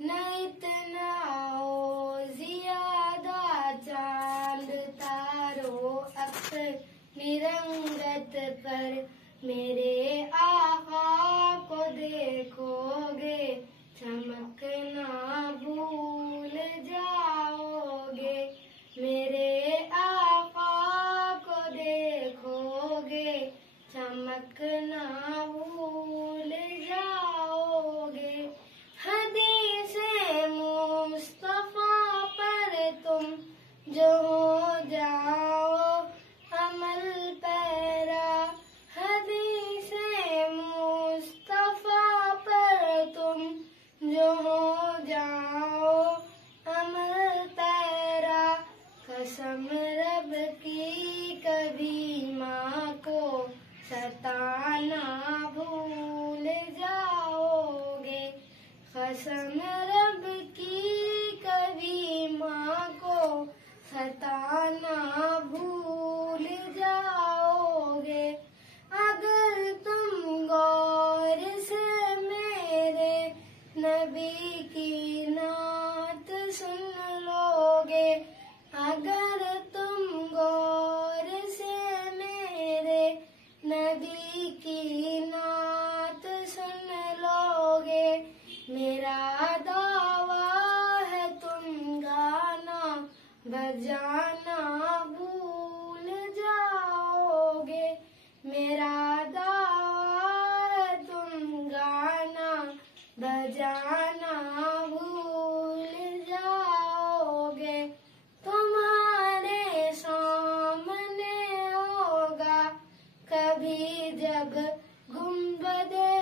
न इतना हो ज्यादा चांद तारों अक्सर निरंगत पर, मेरे आका को देखोगे चमकना भूल जाओगे। मेरे आका को देखोगे चमकना भूल जाओगे। हदीसे मुस्तफा पर तुम जो हो जाओ अमल पैरा, हदीसे मुस्तफा पर तुम जो हो जाओ अमल पैरा। कसम रब की कभी माँ को सताना भूल जाओगे। कसम रब की कभी माँ को सताना भूल जाओगे। अगर तुम गौर से मेरे नबी की नात सुन लोगे, अगर तुम गौर से मेरे नबी की नात सुन लोगे। मेरा दावा है तुम गाना बजाना भूल जाओगे। मेरा दावा है तुम गाना बजाना भूल जाओगे। तुम्हारे सामने होगा कभी जब गुंबदे